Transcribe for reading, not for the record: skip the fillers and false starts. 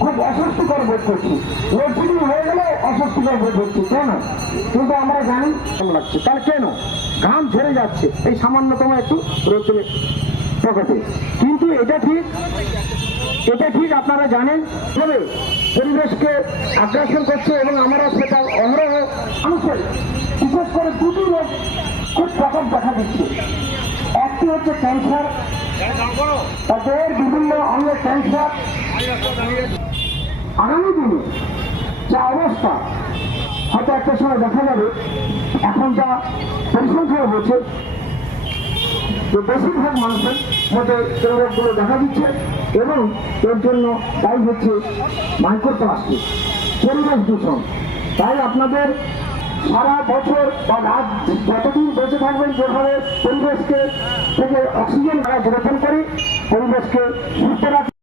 খুব অস্বস্তিকর বোধ করছি। লোডশেডিং হয়ে গেলে অস্বস্তিকর বোধ হচ্ছে। কেন? কিন্তু আমরা জানি কেমন লাগছে। তার কেন? ঘাম ঝরে যাচ্ছে এই সামান্যতম একটু রোদ্রে প্রকটে। কিন্তু এটা ঠিক আপনারা জানেন, তবে পরিবেশকে আগ্রাসন করছে এবং আমরা সেটা অহরহ মানুষের বিশেষ করে দুটি রোগ খুব প্রকট দেখা দিচ্ছে। একটি হচ্ছে ক্যান্সার, তাদের বিভিন্ন অঙ্গের ক্যান্সার। আগামী দিনে যা অবস্থা হয়তো একটা সময় দেখা যাবে, এখন যা পরিসংখ্যান হচ্ছে যে বেশিরভাগ মানুষের মধ্যে এই রোগগুলো দেখা দিচ্ছে এবং এর জন্য দায়ী হচ্ছে মাইক্রোপ্লাস্টিক, পরিবেশ দূষণ। তাই আপনাদের সারা বছর বা রাত যতদিন বেঁচে থাকবেন, যেভাবে পরিবেশকে থেকে অক্সিজেন গ্রহণ করে পরিবেশকে সুস্থ রাখবে।